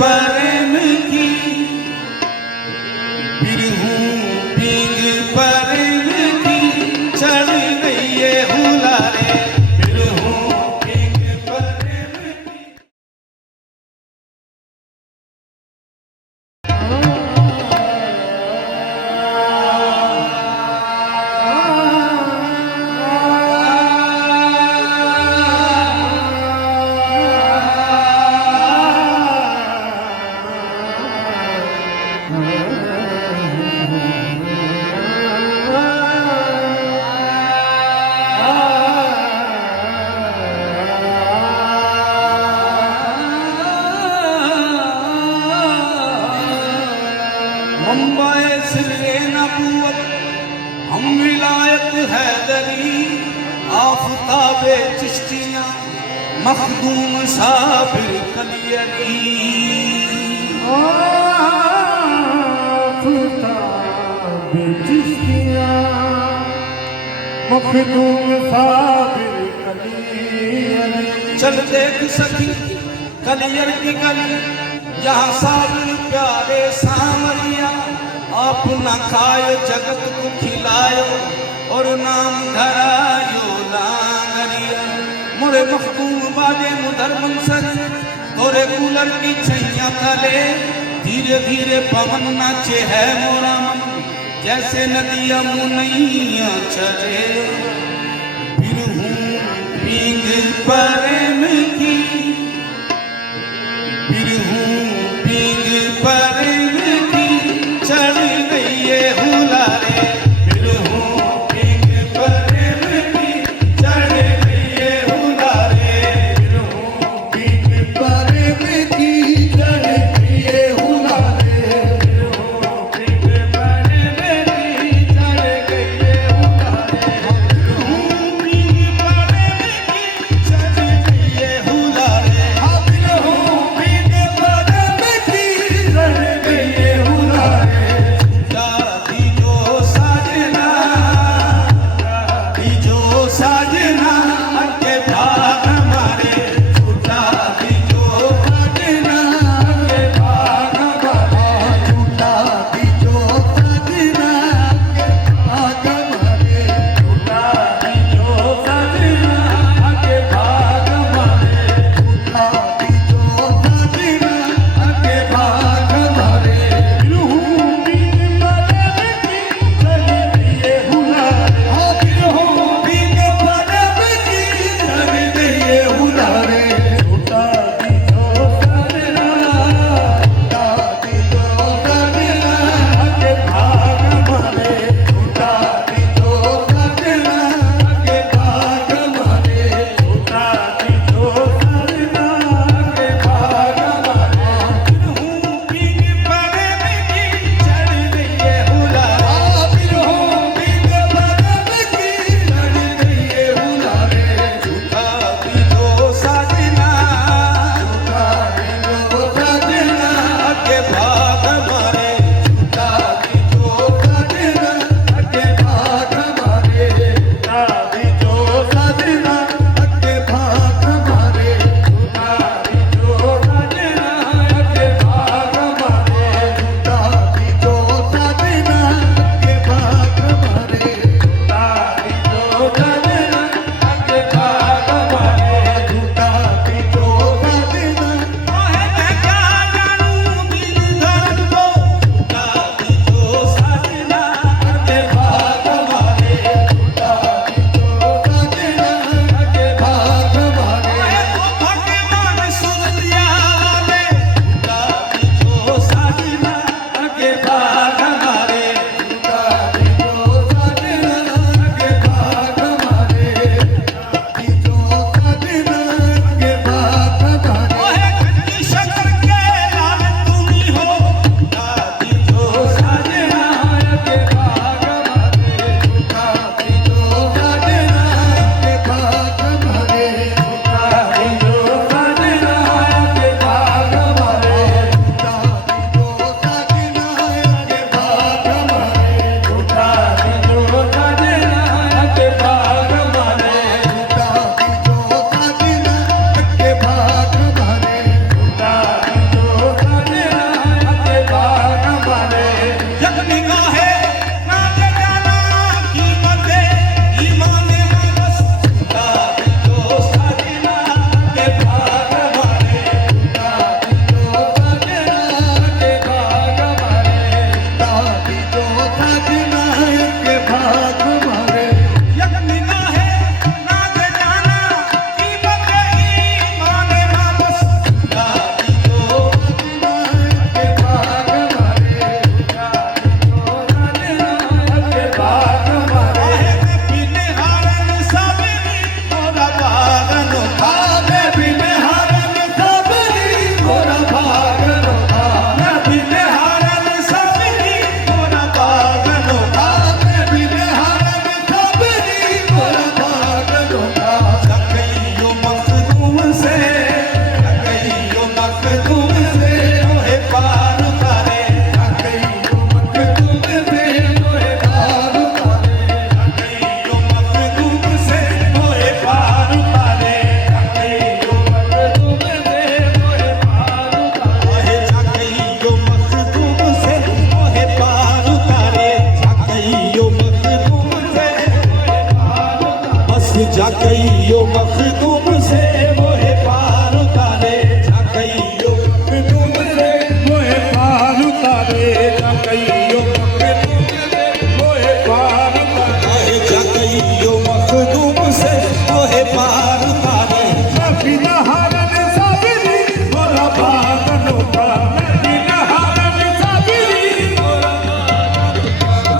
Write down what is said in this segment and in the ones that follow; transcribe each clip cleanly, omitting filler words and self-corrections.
प्रेम की बिरहूं पींग प्रेम की चढ़ गई ये हुलारे बिरहूं पींग प्रेम की। मुंबई सिरे नबूवत हम विलायत हैदरी आफताबे चिश्तियाँ मखदूम साबिर कलियरी आफताबे चिश्तियाँ मखदूम साबिर कलियरी। चल देख सखी कलियर की गली जहाँ साबिर प्यारे सामरिया अपना खायो जगत को खिलायो और नाम धरायो लांगरिया। मोरे मखदूम बाजे मुदर मंसर तोरे कूलर की छैया तले धीरे धीरे पवन नाचे है मोरा मन जैसे नदिया मुनैया चले बिरहूं पींग प्रेम की बिरहूं पींग प्रेम की चढ़ गई ये हुलारे बिरहूं पींग प्रेम की चढ़ गई ये हुलारे बिरहूं पींग प्रेम की चढ़ गई ये हुलारे बिरहूं पींग प्रेम की चढ़ गई ये हुलारे बिरहूं पींग प्रेम की चढ़ गई ये हुलारे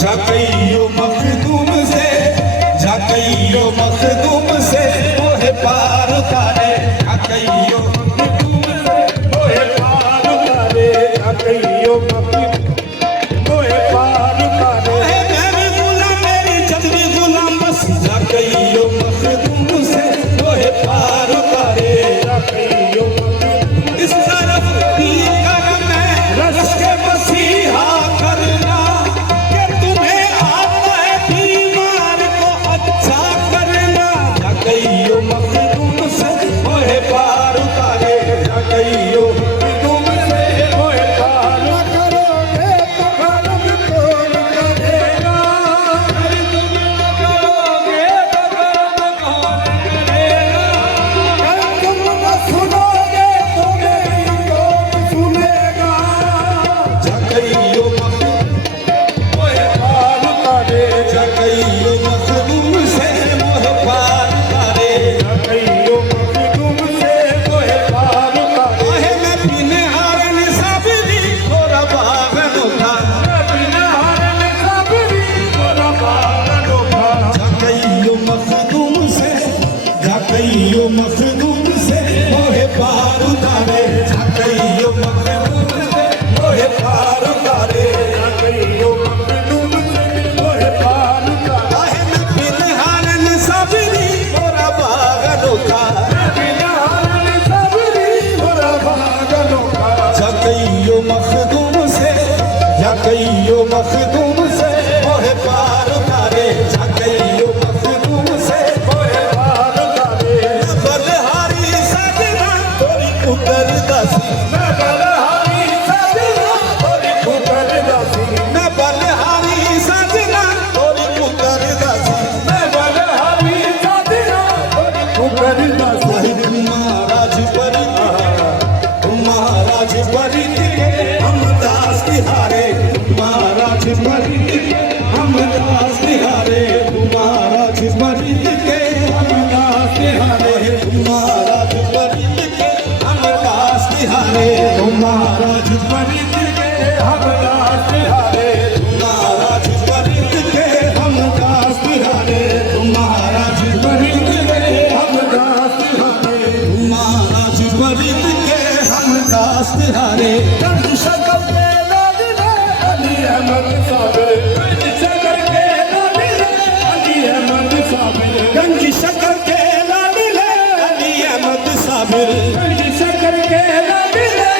झाकइयो मखदूम से झाकइयो मखदूम से मोहे पार उतारे झाकइयो मखदूम से मोहे पार करे अकइयो मोहे पार करे मोहे मैं भी गुलाम मेरी जद भी गुलाम बस झाकइयो मखदूम से मोहे पार उतारे अकइयो इस तरफ भी कर मैं रस के मसीहा करना कि तुम्हें आता है बीमार को अच्छा करना झाकइयो मखदूम से मोहे पार उतारे झाकइयो मखदूम से मोहे पार करोगे तो कर्म कौन करेगा तुम न सुनोगे तो मेरी कौन सुनेगा झाकइयो मोहे पार करे झाकइयो मखदूम से मोहे पार उतारे अकइयो मखदूम से मोहे पार करे आहे मैं पीने हारन साबरी थोड़ा बागन उठा बिना हरन सबरी मोरा पार डोखा झाकइयो मखदूम से झाकइयो मखदूम से मोहे पार उतारे झाकइयो मखदूम से मोहे पार उतारे अकइयो मखदूम से मोहे पार करे आहे मैं पीने हारन साबरी थोड़ा बागन उठा बिना हरन सबरी मोरा पार डोखा झाकइयो मखदूम से झाकइयो मखदूम से मोहे पार उतारे झाकइयो मखदूम से मोहे पार करे बलहारी सजना थोड़ी उतर दसी मैं बलहारी सजना थोड़ी फुकर दासी मैं बलहारी सजना थोड़ी उतर दसी मैं बलहारी सजना थोड़ी फुकर दासी महाराज परित के हम दास तिहारे महाराज परित के हम दास तिहारे महाराज परित के हम दास तिहारे महाराज परित के हम दास तिहारे महाराज परित के हम दास हारे महाराज परित के हम दास तिहारे महाराज परित के हम दास हारे महाराज परित के हम दास तिहारे कंठ शकर के लाडले अली अहमद साबिर कंठ शकर के लाडले अली अहमद साबिर गंज शकर के लाडले अली अहमद साबिर कंठ शकर के लाडले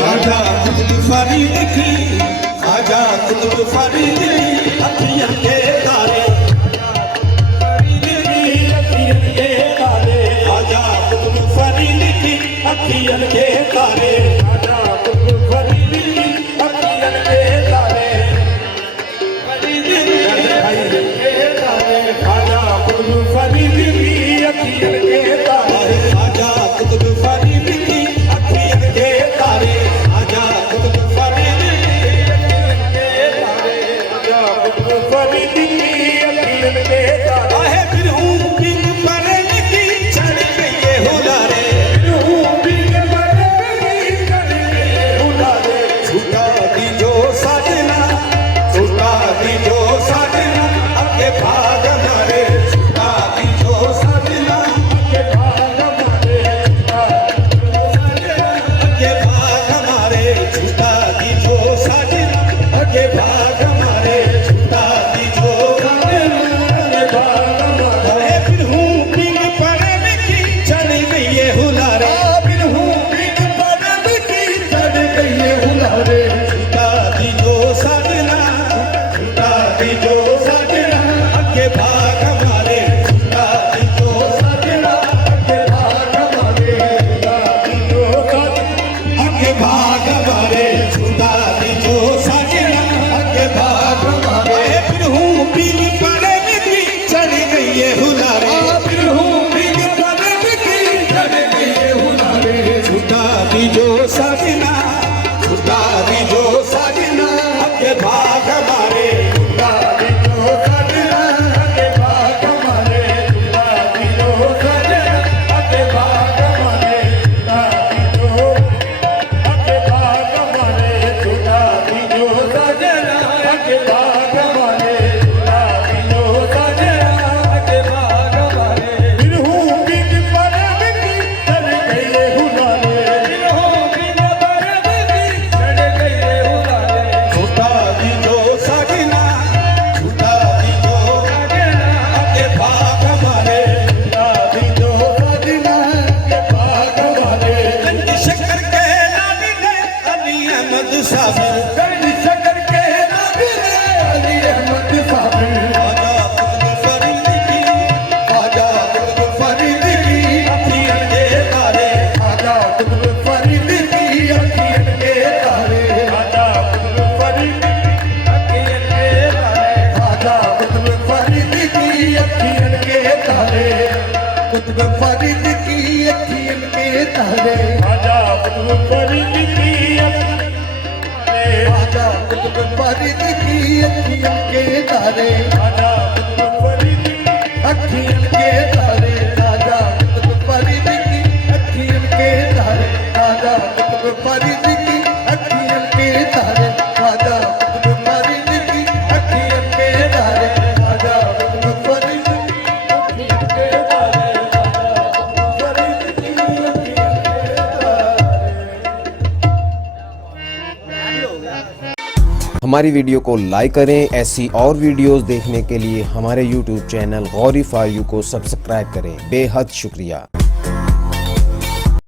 खाजा कुतुब फरीद की खाजा कुतुब फरीद की अखियां के तारे खाजा कुतुब फरीद की अखियां के तारे खाजा कुतुब फरीद की अखियां के तारे खाजा कुतुब फरीद आहे फिर हूँ बिन परन की चढ़ गई हुलारे राजा कुतुब फरीद की अखियन के तारे राजा कुतुब फरीद अखियन के तारे राजा कुतुब फरीद की अखियन के तारे कुतुब फरीद की अखियन के तारे राजा कुतुब फरीद की राजा कुतुब फरीद की अखियन के तारे राजा कुतुब फरीद अखियन के तारे राजा कुतुब फरीद की अखियन के तारे राजा कुतुब फरीद की अखियन के तारे राजा कुतुब फरीद की अखियन के तारे राजा कुतुब फरीद की अखियन के तारे राजा कुतुब फरीद की अखियन के तारे। हमारी वीडियो को लाइक करें। ऐसी और वीडियोस देखने के लिए हमारे YouTube channel Gauri for you को सब्सक्राइब करें। बेहद शुक्रिया।